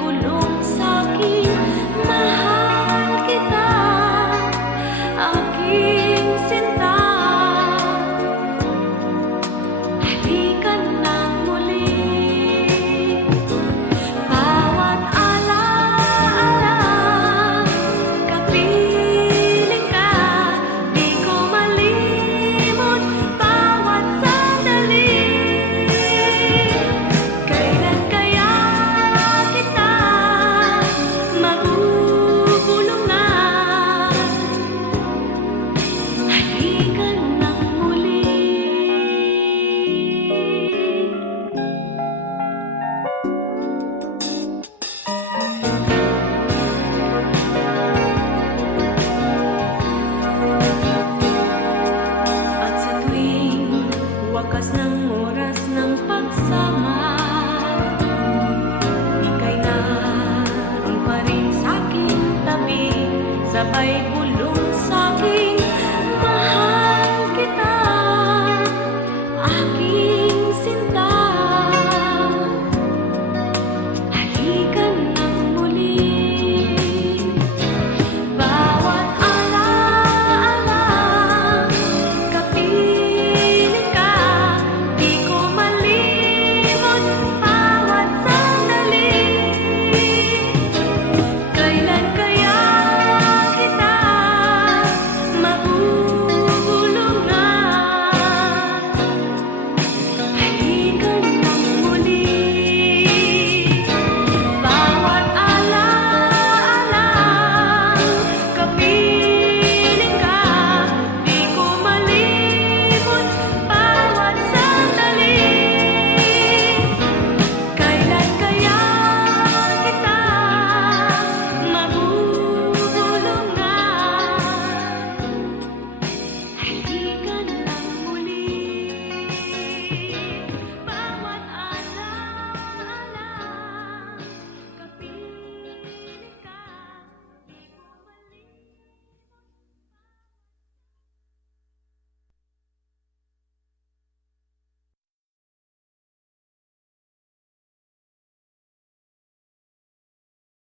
bulong sa'kin, mahal kita, aking sinta. Halika nang muli, bawat alaala, kapiling ka, di ko malimot bawat sandali. Kailan kaya kita magugulungan? Halika nang muli. At sa tuwing wakas ng oras ng pagsama, ika'y naroon pa rin sa'king tabi, sabay bulong sa'king, mahal kita, aking sinta. Halika nang muli, bawat alaala, kapiling ka, di ko malimot bawat sandali. Kailan kaya kita magugulungan? Halika nang muli, bawat alaala, kapiling ka, di ko malimot bawat sandali. Kailan kaya kita magugulungan? Halika